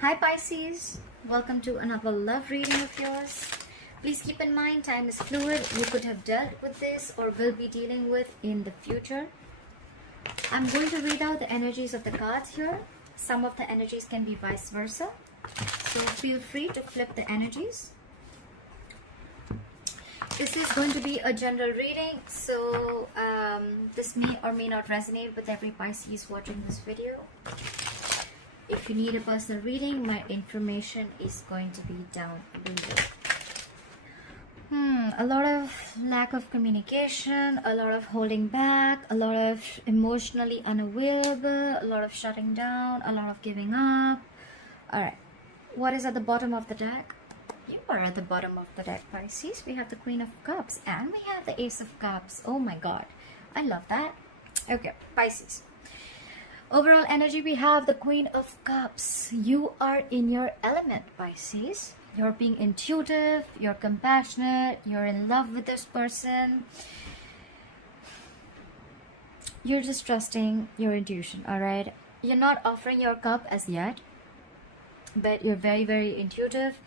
Hi Pisces, welcome to another love reading of yours. Please keep in mind time is fluid. You could have dealt with this or will be dealing with in the future. I'm going to read out the energies of the cards here. Some of the energies can be vice versa. So feel free to flip the energies. This is going to be a general reading, so this may or may not resonate with every Pisces watching this video. If you need a personal reading, my information is going to be down below. A lot of lack of communication, a lot of holding back, a lot of emotionally unavailable, a lot of shutting down, a lot of giving up. Alright, what is at the bottom of the deck? You are at the bottom of the deck, Pisces. We have the Queen of Cups and we have the Ace of Cups. Oh my god, I love that. Okay, Pisces. Overall energy, we have the Queen of Cups. You are in your element, Pisces. You're being intuitive, you're compassionate, you're in love with this person. You're just trusting your intuition, alright? You're not offering your cup as yet, but you're very, very intuitive.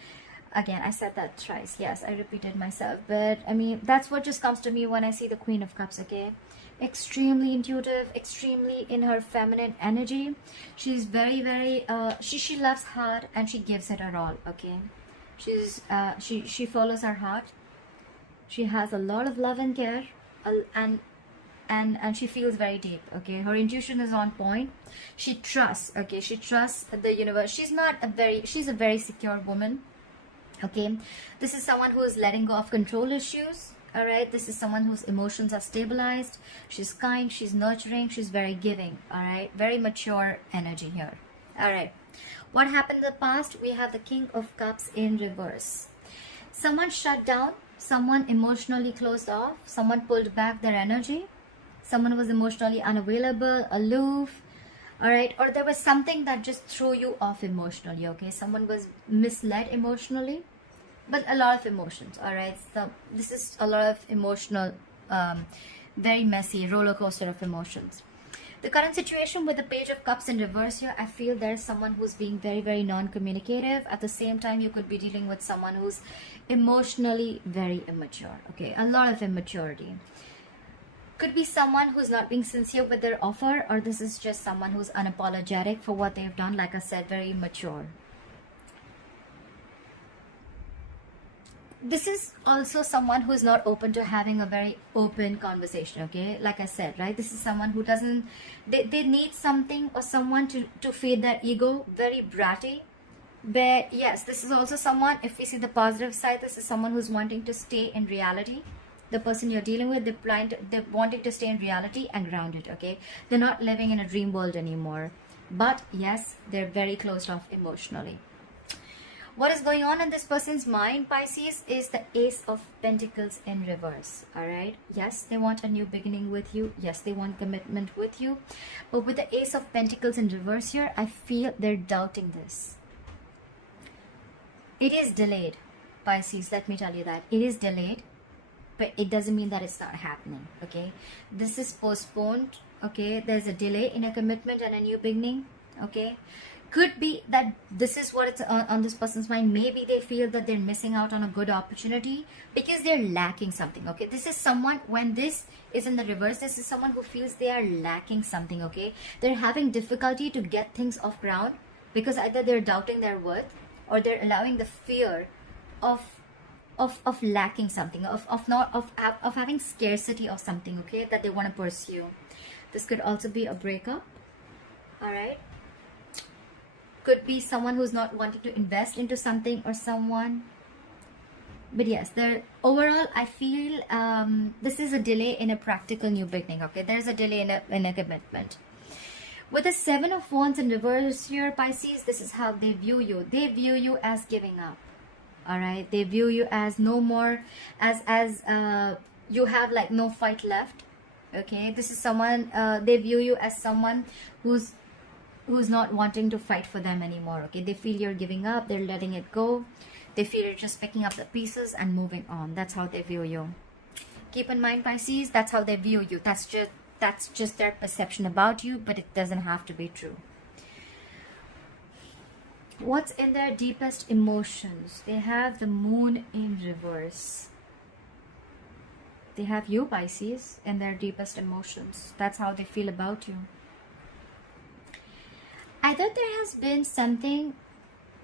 Again, I said that twice. Yes, I repeated myself. But, I mean, that's what just comes to me when I see the Queen of Cups, okay? Extremely intuitive, extremely in her feminine energy. She's very, very, she loves hard and she gives it her all, okay? She follows her heart. She has a lot of love and care and she feels very deep, okay? Her intuition is on point. She trusts, okay? She trusts the universe. She's a very secure woman. Okay, this is someone who is letting go of control issues. All right, this is someone whose emotions are stabilized. She's kind, she's nurturing, she's very giving. All right, very mature energy here. All right, what happened in the past? We have the King of Cups in reverse. Someone shut down, someone emotionally closed off, someone pulled back their energy, someone was emotionally unavailable, aloof. All right, or there was something that just threw you off emotionally. Okay, someone was misled emotionally, but a lot of emotions. All right, so this is a lot of emotional, very messy roller coaster of emotions. The current situation with the Page of Cups in reverse here, I feel there's someone who's being very, very non-communicative. At the same time, you could be dealing with someone who's emotionally very immature. Okay, a lot of immaturity. Could be someone who's not being sincere with their offer, or this is just someone who's unapologetic for what they've done. Like I said, very mature. This is also someone who's not open to having a very open conversation, okay? Like I said, right? This is someone who doesn't, they need something or someone to feed their ego, very bratty. But yes, this is also someone, if we see the positive side, this is someone who's wanting to stay in reality. The person you're dealing with, they're wanting to stay in reality and grounded, okay? They're not living in a dream world anymore. But yes, they're very closed off emotionally. What is going on in this person's mind, Pisces, is the Ace of Pentacles in reverse, all right? Yes, they want a new beginning with you. Yes, they want commitment with you. But with the Ace of Pentacles in reverse here, I feel they're doubting this. It is delayed, Pisces, let me tell you that. It is delayed. But it doesn't mean that it's not happening, okay? This is postponed, okay? There's a delay in a commitment and a new beginning, okay? Could be that this is what it's on this person's mind. Maybe they feel that they're missing out on a good opportunity because they're lacking something, okay? This is someone, when this is in the reverse, this is someone who feels they are lacking something, okay? They're having difficulty to get things off ground because either they're doubting their worth or they're allowing the fear of lacking something, of having scarcity of something, okay, that they want to pursue. This could also be a breakup, all right? Could be someone who's not wanting to invest into something or someone. But yes, there overall, I feel this is a delay in a practical new beginning, okay? There's a delay in a commitment. With the Seven of Wands in reverse here, Pisces, this is how they view you. They view you as giving up. All right, they view you as no more, as you have like no fight left, okay? This is someone, they view you as someone who's not wanting to fight for them anymore, okay? They feel you're giving up, they're letting it go. They feel you're just picking up the pieces and moving on. That's how they view you. Keep in mind, Pisces, that's how they view you. That's just their perception about you, but it doesn't have to be true. What's in their deepest emotions? They have the moon in reverse. They have you, Pisces, in their deepest emotions. That's how they feel about you. Either there has been something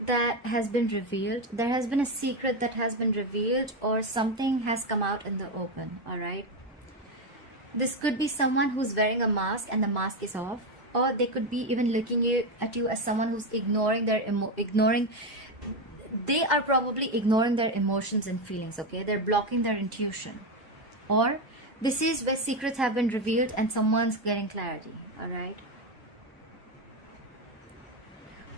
that has been revealed, there has been a secret that has been revealed, or something has come out in the open, all right? This could be someone who's wearing a mask and the mask is off, or they could be even looking at you as someone who's ignoring their they are probably ignoring their emotions and feelings, okay? They're blocking their intuition. Or this is where secrets have been revealed and someone's getting clarity, all right?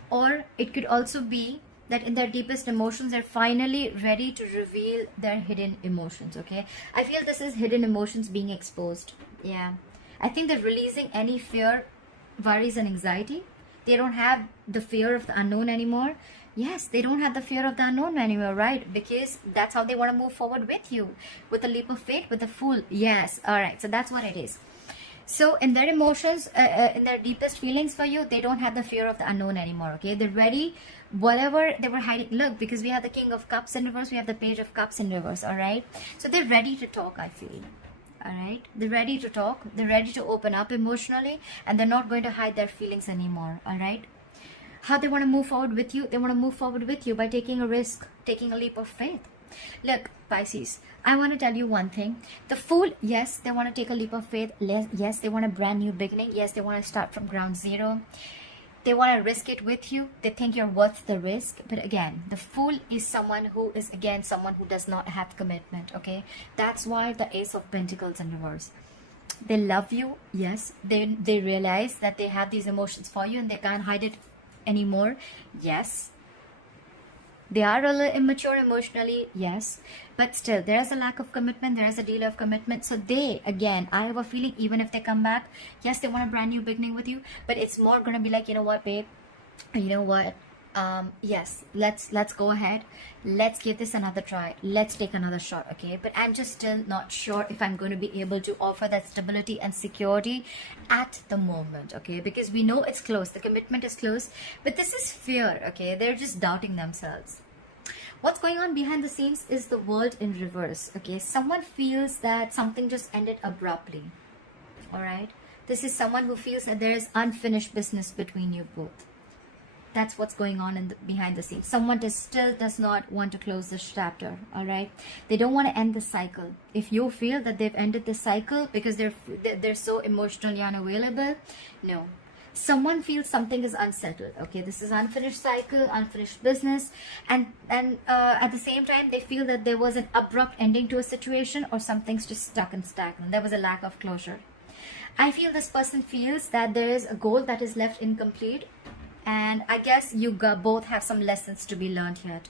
Or it could also be that in their deepest emotions, they're finally ready to reveal their hidden emotions, okay? I feel this is hidden emotions being exposed. Yeah. I think they're releasing any fear, worries, and anxiety. They don't have the fear of the unknown anymore. Yes, they don't have the fear of the unknown anymore, right? Because that's how they want to move forward with you. With a leap of faith, with a fool. Yes, all right. So that's what it is. So in their emotions, in their deepest feelings for you, they don't have the fear of the unknown anymore, okay? They're ready, whatever they were hiding. Look, because we have the King of Cups in reverse, we have the Page of Cups in reverse, all right? So they're ready to talk, I feel, all right? They're ready to talk. They're ready to open up emotionally, and they're not going to hide their feelings anymore, all right? How they want to move forward with you? They want to move forward with you by taking a risk, taking a leap of faith. Look, Pisces, I want to tell you one thing. The Fool, yes, they want to take a leap of faith. Yes, they want a brand new beginning. Yes, they want to start from ground zero. They want to risk it with you. They think you're worth the risk. But again, the Fool is someone who is, again, someone who does not have commitment, okay? That's why the Ace of Pentacles in reverse. They love you, yes. They realize that they have these emotions for you and they can't hide it anymore, yes. They are a little immature emotionally, yes, but still there is a lack of commitment, there is a delay of commitment. So they, again, I have a feeling, even if they come back, yes, they want a brand new beginning with you, but it's more gonna be like, you know what, babe, you know what, yes, let's go ahead, let's give this another try, let's take another shot, okay? But I'm just still not sure if I'm going to be able to offer that stability and security at the moment, okay? Because we know it's close, the commitment is close, but this is fear, okay? They're just doubting themselves. What's going on behind the scenes is the World in reverse, okay? Someone feels that something just ended abruptly, all right? This is someone who feels that there is unfinished business between you both. That's what's going on behind the scenes. Someone still does not want to close this chapter, all right? They don't want to end the cycle. If you feel that they've ended the cycle because they're so emotionally unavailable, no. Someone feels something is unsettled, okay? This is unfinished cycle, unfinished business, and at the same time, they feel that there was an abrupt ending to a situation, or something's just stuck and stagnant. There was a lack of closure. I feel this person feels that there is a goal that is left incomplete, and I guess you both have some lessons to be learned yet.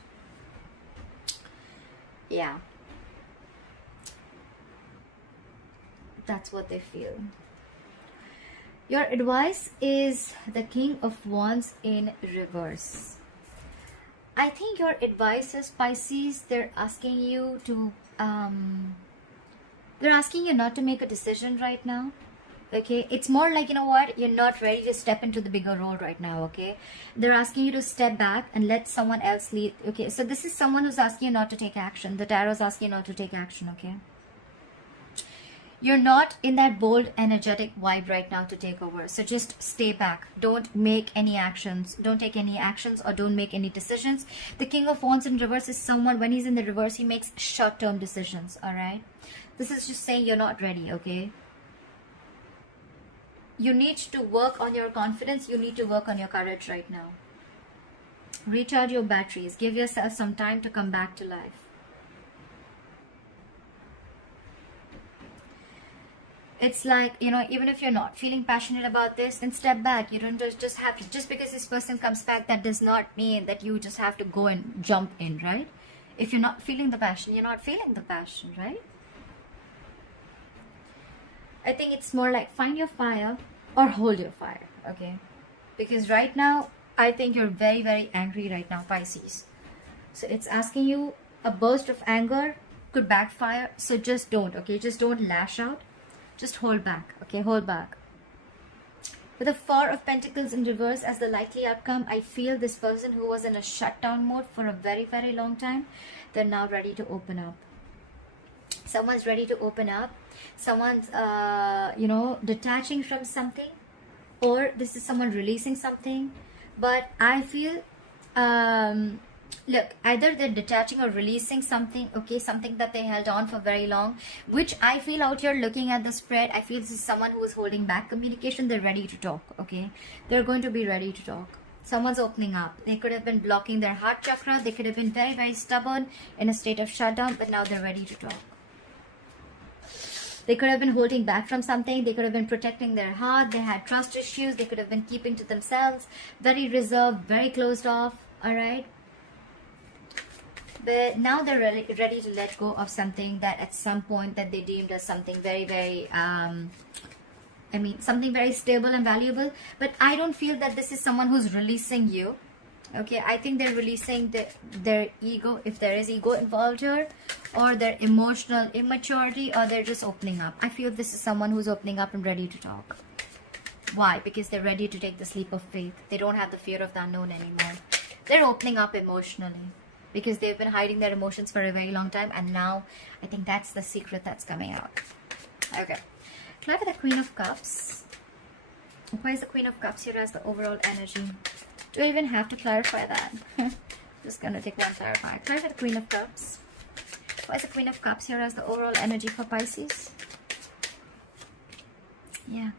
Yeah. That's what they feel. Your advice is the King of Wands in reverse. I think your advice is, Pisces, they're asking you to, they're asking you not to make a decision right now. Okay, it's more like, you know what, you're not ready to step into the bigger role right now, okay? They're asking you to step back and let someone else lead, okay? So this is someone who's asking you not to take action. The tarot's asking you not to take action, okay? You're not in that bold, energetic vibe right now to take over. So just stay back. Don't make any actions. Don't take any actions, or don't make any decisions. The King of Wands in reverse is someone, when he's in the reverse, he makes short-term decisions, all right? This is just saying you're not ready, okay? You need to work on your confidence. You need to work on your courage right now. Recharge your batteries. Give yourself some time to come back to life. It's like, you know, even if you're not feeling passionate about this, then step back. You don't just have to, just because this person comes back, that does not mean that you just have to go and jump in, right? If you're not feeling the passion, you're not feeling the passion, right? I think it's more like find your fire or hold your fire, okay? Because right now, I think you're very, very angry right now, Pisces. So it's asking you, a burst of anger could backfire. So just don't, okay? Just don't lash out. Just hold back, okay? Hold back. With the Four of Pentacles in reverse as the likely outcome, I feel this person who was in a shutdown mode for a very, very long time, they're now ready to open up. Someone's ready to open up. Someone's, you know, detaching from something. Or this is someone releasing something. But I feel, look, either they're detaching or releasing something, okay, something that they held on for very long, which I feel out here looking at the spread, I feel this is someone who is holding back communication. They're ready to talk, okay? They're going to be ready to talk. Someone's opening up. They could have been blocking their heart chakra. They could have been very, very stubborn in a state of shutdown, but now they're ready to talk. They could have been holding back from something. They could have been protecting their heart. They had trust issues. They could have been keeping to themselves. Very reserved, very closed off, all right? But now they're ready to let go of something that at some point that they deemed as something very, very, I mean, something very stable and valuable. But I don't feel that this is someone who's releasing you. Okay, I think they're releasing their ego, if there is ego involved here, or their emotional immaturity, or they're just opening up. I feel this is someone who's opening up and ready to talk. Why? Because they're ready to take this leap of faith. They don't have the fear of the unknown anymore. They're opening up emotionally because they've been hiding their emotions for a very long time, and now I think that's the secret that's coming out. Okay, clarify the Queen of Cups. Why is the Queen of Cups here as the overall energy? Do I even have to clarify that? Just gonna take one clarifier. Clarify the Queen of Cups. Why is the Queen of Cups here as the overall energy for Pisces? Yeah.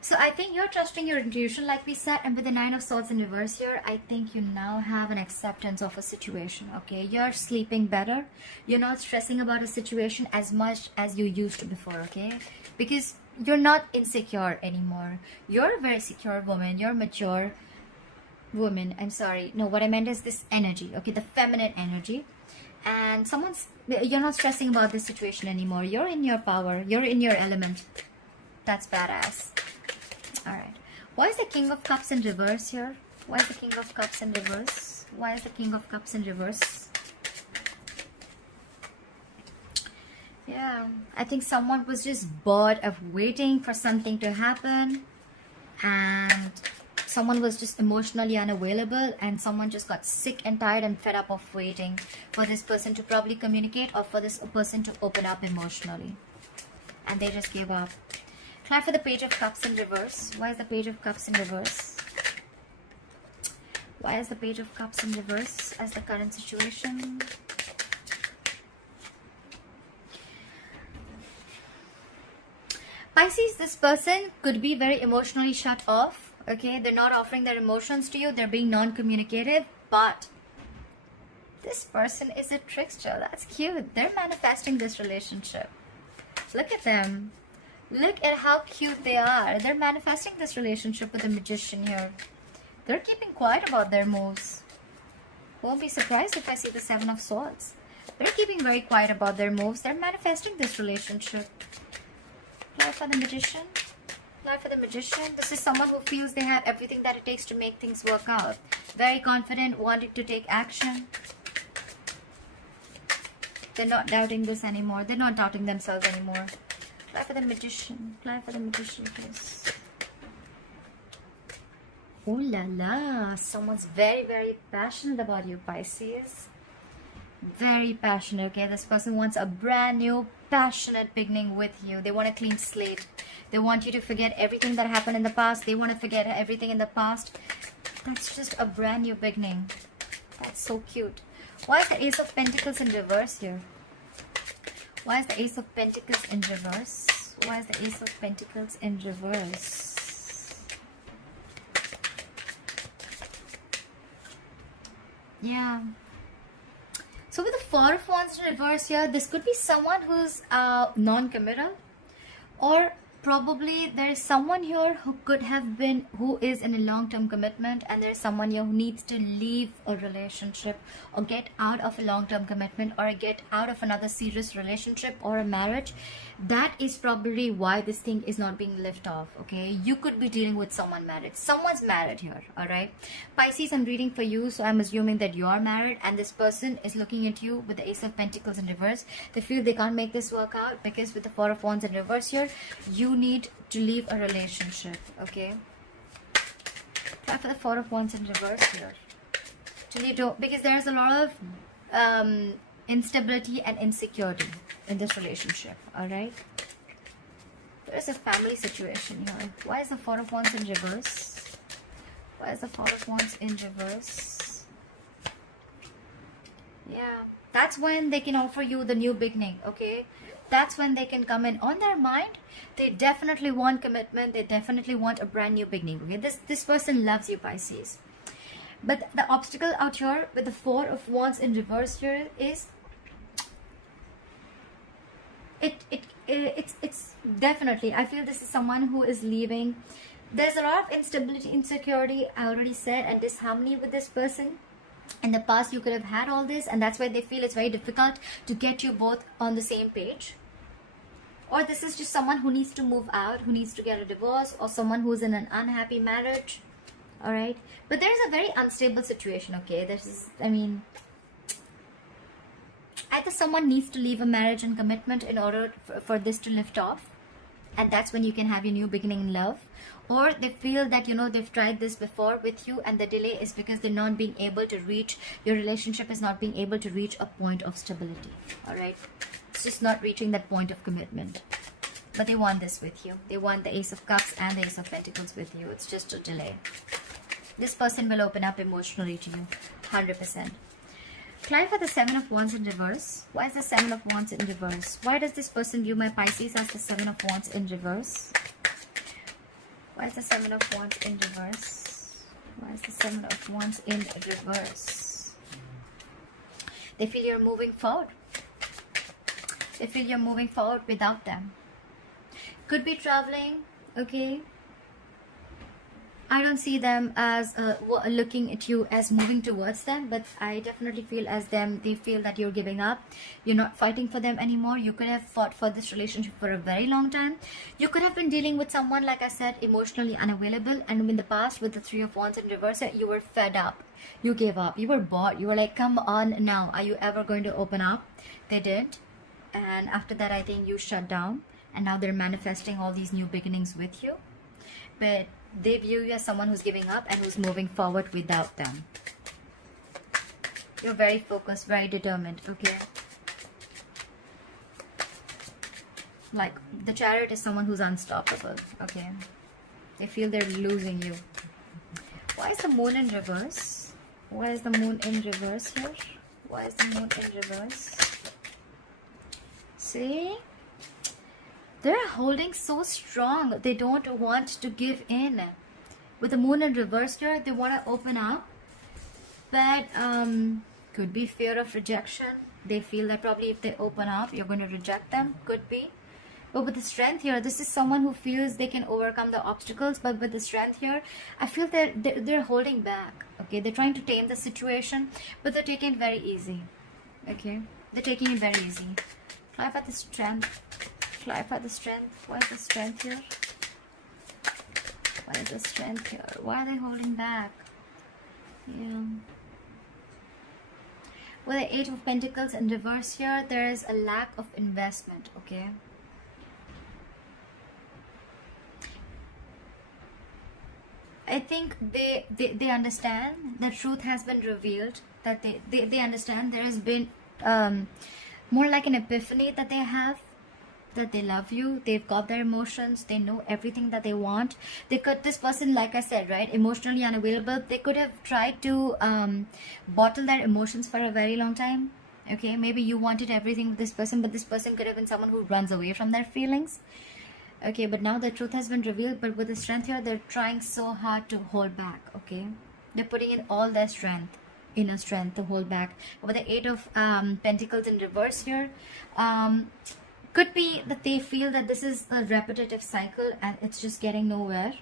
So I think you're trusting your intuition, like we said, and with the Nine of Swords in reverse here, I think you now have an acceptance of a situation, okay? You're sleeping better. You're not stressing about a situation as much as you used to before, okay? Because you're not insecure anymore. You're a very secure woman. You're mature woman. I'm sorry. No, what I meant is this energy, okay? The feminine energy. And you're not stressing about this situation anymore. You're in your power. You're in your element. That's badass. Alright. Why is the King of Cups in reverse here? Why is the King of Cups in reverse? Why is the King of Cups in reverse? Yeah. I think someone was just bored of waiting for something to happen. And someone was just emotionally unavailable. And someone just got sick and tired and fed up of waiting for this person to probably communicate, or for this person to open up emotionally. And they just gave up. Clarify the Page of Cups in reverse. Why is the Page of Cups in reverse? Why is the Page of Cups in reverse as the current situation? Pisces, this person could be very emotionally shut off. Okay, they're not offering their emotions to you. They're being non-communicative. But this person is a trickster. That's cute. They're manifesting this relationship. Look at them. Look at how cute they are. They're manifesting this relationship with the Magician here. They're keeping quiet about their moves. Won't be surprised if I see the Seven of Swords. They're keeping very quiet about their moves. They're manifesting this relationship. Life for the Magician. Life for the Magician. This is someone who feels they have everything that it takes to make things work out. Very confident, wanting to take action. They're not doubting this anymore. They're not doubting themselves anymore. Fly for the Magician. Fly for the Magician, please. Oh la la. Someone's very, very passionate about you, Pisces. Very passionate, okay? This person wants a brand new, passionate beginning with you. They want a clean slate. They want you to forget everything that happened in the past. They want to forget everything in the past. That's just a brand new beginning. That's so cute. Why is the Ace of Pentacles in reverse here? Why is the Ace of Pentacles in reverse? Why is the Ace of Pentacles in reverse? Yeah. So with the Four of Wands in reverse here, this could be someone who's non-committal, or probably there is someone here who is in a long-term commitment, and there is someone here who needs to leave a relationship or get out of a long-term commitment or get out of another serious relationship or a marriage, That is probably why this thing is not being lifted off. Okay, you could be dealing with someone married. Someone's married here. All right, Pisces, I'm reading for you, so I'm assuming that you are married, and this person is looking at you with the Ace of Pentacles in reverse. They feel they can't make this work out because with the Four of Wands in reverse here, you need to leave a relationship. Okay, try for the Four of Wands in reverse here. Because there's a lot of instability and insecurity in this relationship. All right, there's a family situation here. Why is the Four of Wands in reverse? Why is the Four of Wands in reverse? Yeah, that's when they can offer you the new beginning. Okay, that's when they can come in. On their mind, they definitely want commitment. They definitely want a brand new beginning. Okay, this person loves you, Pisces. But the obstacle out here with the Four of Wands in reverse here is it's definitely, I feel this is someone who is leaving. There's a lot of instability, insecurity, I already said, and disharmony with this person. In the past, you could have had all this, and that's why they feel it's very difficult to get you both on the same page. Or this is just someone who needs to move out, who needs to get a divorce, or someone who's in an unhappy marriage. All right, but there's a very unstable situation. Okay, either someone needs to leave a marriage and commitment in order for this to lift off, and that's when you can have your new beginning in love. Or they feel that, you know, they've tried this before with you, and the delay is because they're not being able to reach, your relationship is not being able to reach a point of stability. All right, it's just not reaching that point of commitment. But they want this with you. They want the Ace of Cups and the Ace of Pentacles with you. It's just a delay. This person will open up emotionally to you, 100%. Try for the Seven of Wands in reverse. Why is the Seven of Wands in reverse? Why does this person view my Pisces as the Seven of Wands in reverse? Why is the Seven of Wands in reverse? Why is the Seven of Wands in reverse? They feel you're moving forward. They feel you're moving forward without them. Could be traveling, okay? I don't see them as looking at you as moving towards them, but I definitely feel as them, they feel that you're giving up. You're not fighting for them anymore. You could have fought for this relationship for a very long time. You could have been dealing with someone, like I said, emotionally unavailable, and in the past with the Three of Wands in reverse, you were fed up. You gave up. You were bored. You were like, come on now. Are you ever going to open up? They didn't. And after that, I think you shut down. And now they're manifesting all these new beginnings with you. But they view you as someone who's giving up and who's moving forward without them. You're very focused, very determined, okay? Like, the Chariot is someone who's unstoppable, okay? They feel they're losing you. Why is the Moon in reverse? Why is the Moon in reverse here? Why is the Moon in reverse? See? They're holding so strong. They don't want to give in. With the Moon in reverse here, they want to open up. But could be fear of rejection. They feel that probably if they open up, you're going to reject them. Could be. But with the Strength here, this is someone who feels they can overcome the obstacles. But with the Strength here, I feel they're holding back. Okay, they're trying to tame the situation, but they're taking it very easy. Okay, they're taking it very easy. Try for the Strength. Clarify the Strength. Why is the Strength here? Why is the Strength here? Why are they holding back? Yeah. With the Eight of Pentacles in reverse here, there is a lack of investment, okay? I think they understand the truth has been revealed, that they understand there has been more like an epiphany that they have, that they love you, they've got their emotions, they know everything that they want. This person, like I said, right, emotionally unavailable, they could have tried to bottle their emotions for a very long time. Okay, maybe you wanted everything with this person, but this person could have been someone who runs away from their feelings. Okay, but now the truth has been revealed, but with the Strength here, they're trying so hard to hold back. Okay, they're putting in all their strength, inner strength, to hold back. With the Eight of Pentacles in reverse here, could be that they feel that this is a repetitive cycle and it's just getting nowhere.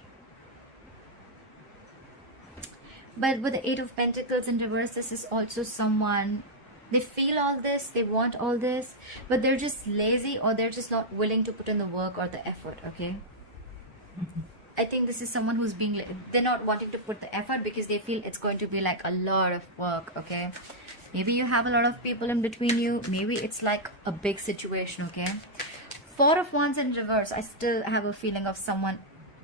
But with the Eight of Pentacles in reverse, this is also someone They feel all this, they want all this, but they're just lazy, or they're just not willing to put in the work or the effort, okay? I think this is someone who's being, they're not wanting to put the effort because they feel it's going to be like a lot of work, okay? Maybe you have a lot of people in between you. Maybe it's like a big situation, okay? Four of Wands in reverse. I still have a feeling of someone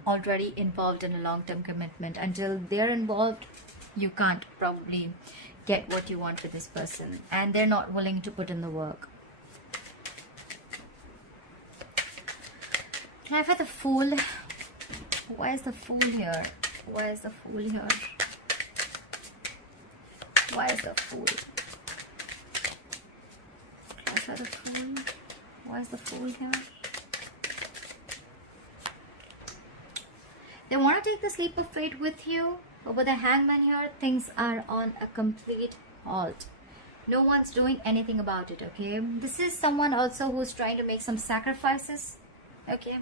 already involved in a long-term commitment. Until they're involved, you can't probably get what you want with this person. And they're not willing to put in the work. Can I have the Fool? Why is the Fool here? Why is the Fool here? Why is the Fool? Can I have the Fool? Why is the Fool here? They want to take the leap of faith with you, but with the Hangman here, things are on a complete halt. No one's doing anything about it, okay? This is someone also who's trying to make some sacrifices, okay?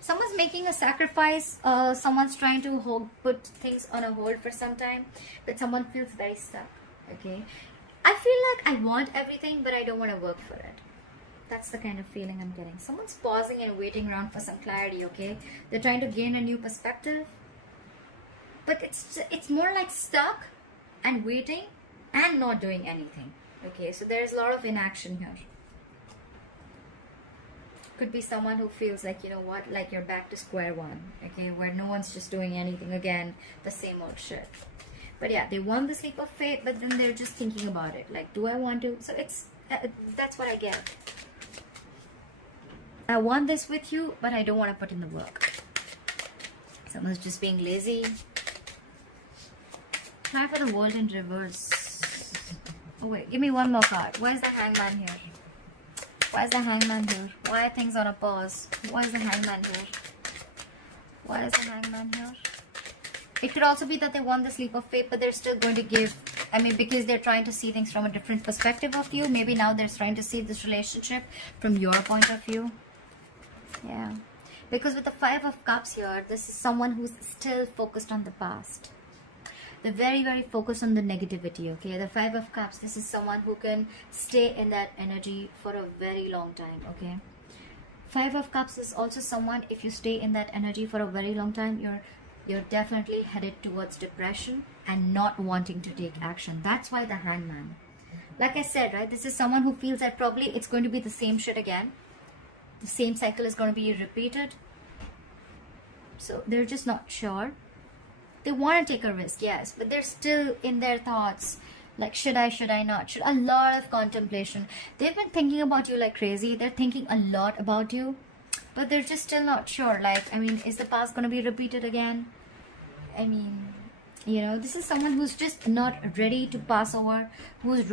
Someone's making a sacrifice, someone's trying to put things on a hold for some time, but someone feels very stuck, okay? I feel like I want everything, but I don't want to work for it. That's the kind of feeling I'm getting. Someone's pausing and waiting around for some clarity, okay? They're trying to gain a new perspective, but it's more like stuck and waiting and not doing anything, okay? So there's a lot of inaction here. Could be someone who feels like, you know what, like you're back to square one, okay, where no one's just doing anything again, the same old shit. But yeah, they want the leap of faith, but then they're just thinking about it, like, do I want to? So it's that's what I get. I want this with you, but I don't want to put in the work. Someone's just being lazy. Try for the World in reverse. Oh wait, give me one more card. Why is the Hangman here? Why is the Hangman here? Why are things on a pause? Why is the Hangman here? Why is the Hangman here? It could also be that they want the leap of faith, but they're still going to give, I mean, because they're trying to see things from a different perspective of you. Maybe now they're trying to see this relationship from your point of view. Yeah. Because with the Five of Cups here, this is someone who's still focused on the past. They're very, very focused on the negativity, okay? The Five of Cups, this is someone who can stay in that energy for a very long time, okay? Five of Cups is also someone, if you stay in that energy for a very long time, you're definitely headed towards depression and not wanting to take action. That's why the Hangman. Like I said, right, this is someone who feels that probably it's going to be the same shit again. The same cycle is going to be repeated. So they're just not sure. They want to take a risk, yes, but they're still in their thoughts. Like, should I not? A lot of contemplation. They've been thinking about you like crazy. They're thinking a lot about you, but they're just still not sure. Like, I mean, is the past going to be repeated again? I mean, you know, this is someone who's just not ready to pass over, who's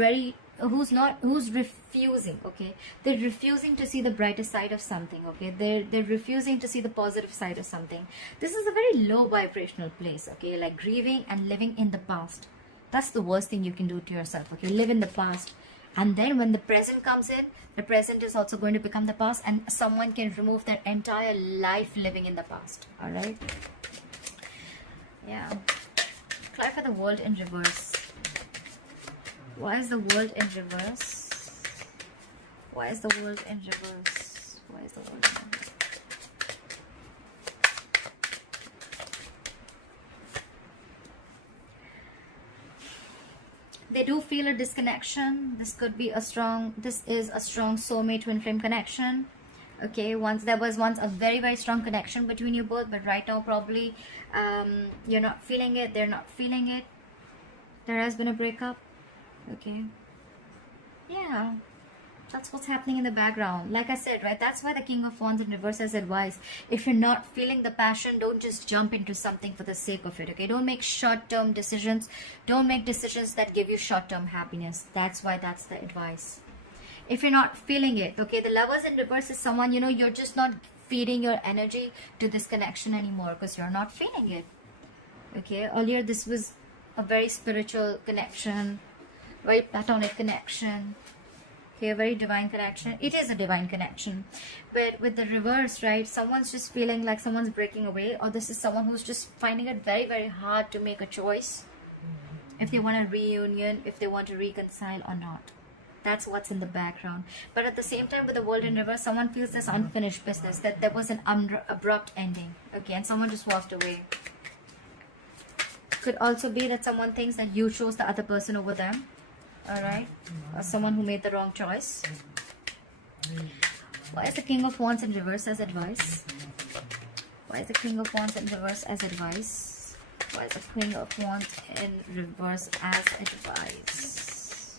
refusing, okay? They're refusing to see the brighter side of something, okay? They're refusing to see the positive side of something. This is a very low vibrational place, okay? Like grieving and living in the past. That's the worst thing you can do to yourself, okay? Live in the past. And then when the present comes in, the present is also going to become the past, and someone can remove their entire life living in the past, all right? Yeah. Clarify the World in reverse. Why is the World in reverse? Why is the World in reverse? Why is the World in reverse? They do feel a disconnection. This is a strong soulmate twin flame connection. Okay, there was once a very, very strong connection between you both, but right now probably you're not feeling it, they're not feeling it. There has been a breakup. Okay, yeah, that's what's happening in the background. Like I said, right, that's why the King of Wands in reverse has advice. If you're not feeling the passion, don't just jump into something for the sake of it, okay? Don't make short-term decisions. Don't make decisions that give you short-term happiness. That's why that's the advice. If you're not feeling it, okay, the Lovers in reverse is someone, you know, you're just not feeding your energy to this connection anymore because you're not feeling it. Okay, earlier this was a very spiritual connection, very platonic connection, okay, a very divine connection. It is a divine connection, but with the reverse, right, someone's just feeling like someone's breaking away, or this is someone who's just finding it very, very hard to make a choice if they want a reunion, if they want to reconcile or not. That's what's in the background. But at the same time, with the World in reverse, someone feels this unfinished business, that there was an abrupt ending, okay, and someone just walked away. Could also be that someone thinks that you chose the other person over them, all right, or someone who made the wrong choice. Why is the King of Wands in reverse as advice? Why is the King of Wands in reverse as advice? Why is the Queen of Wands in reverse as advice?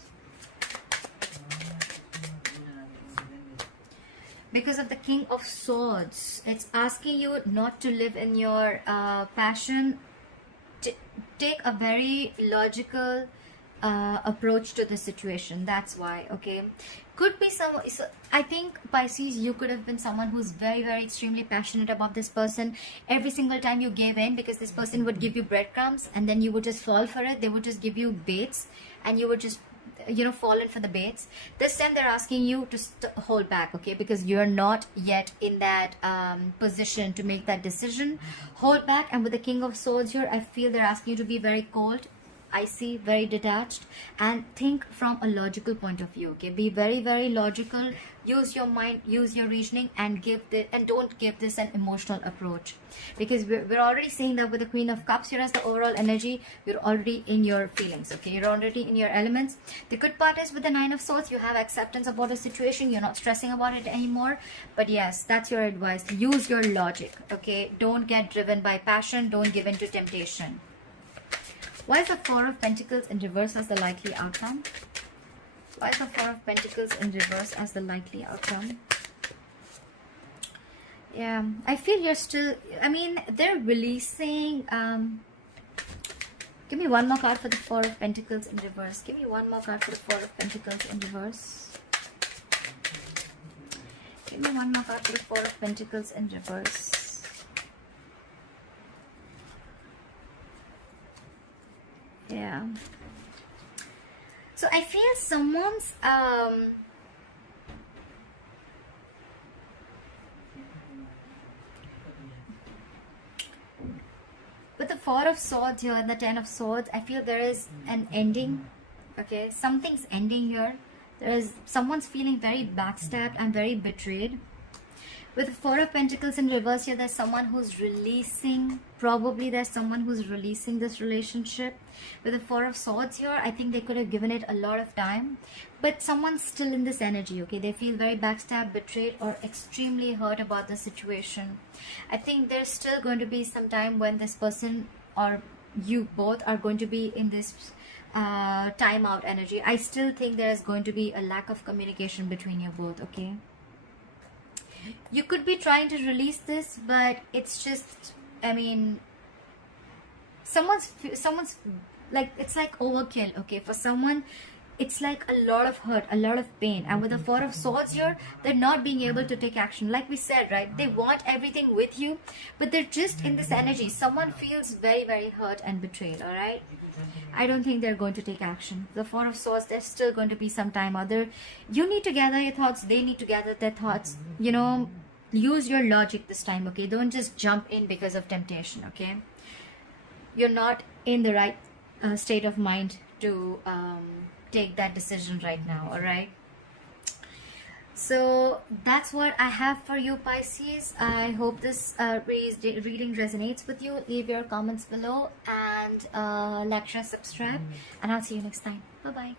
Because of the King of Swords, it's asking you not to live in your passion. Take a very logical approach to the situation. That's why, okay. Could be someone, so I think Pisces, you could have been someone who's very, very extremely passionate about this person. Every single time you gave in, because this person would give you breadcrumbs and then you would just fall for it. They would just give you baits and you would just, you know, fall in for the baits. This time they're asking you to hold back, okay, because you're not yet in that position to make that decision. Hold back. And with the King of Swords here, I feel they're asking you to be very cold, icy, very detached, and think from a logical point of view, okay. Be very, very logical. Use your mind, use your reasoning, and don't give this an emotional approach, because we're already seeing that with the Queen of Cups here as the overall energy, you're already in your feelings, okay, you're already in your elements. The good part is with the Nine of Swords, you have acceptance about the situation, you're not stressing about it anymore. But yes, that's your advice. Use your logic, okay. Don't get driven by passion, don't give in to temptation. Why is the Four of Pentacles in reverse as the likely outcome? Why is the Four of Pentacles in reverse as the likely outcome? Yeah, I feel you're still, I mean, they're releasing, give me one more card for the Four of Pentacles in reverse. Give me one more card for the Four of Pentacles in reverse. Give me one more card for the Four of Pentacles in reverse. Yeah. So I feel someone's with the Four of Swords here and the Ten of Swords, I feel there is an ending, okay. Something's ending here. There is someone's feeling very backstabbed and very betrayed. With the Four of Pentacles in reverse here, there's someone who's releasing, probably there's someone who's releasing this relationship. With the Four of Swords here, I think they could have given it a lot of time, but someone's still in this energy, okay. They feel very backstabbed, betrayed, or extremely hurt about the situation. I think there's still going to be some time when this person or you both are going to be in this timeout energy. I still think there is going to be a lack of communication between you both, okay. You could be trying to release this, but it's just, I mean, someone's like, it's like overkill, okay. For someone, it's like a lot of hurt, a lot of pain. And with the Four of Swords here, they're not being able to take action. Like we said, right, they want everything with you, but they're just in this energy. Someone feels very, very hurt and betrayed, all right. I don't think they're going to take action. The Four of Swords, there's still going to be some time out there. You need to gather your thoughts, they need to gather their thoughts, you know. Use your logic this time, okay. Don't just jump in because of temptation, okay. You're not in the right state of mind to take that decision right now, all right. So that's what I have for you, Pisces. I hope this reading resonates with you. Leave your comments below and like, share, subscribe, and I'll see you next time. Bye bye.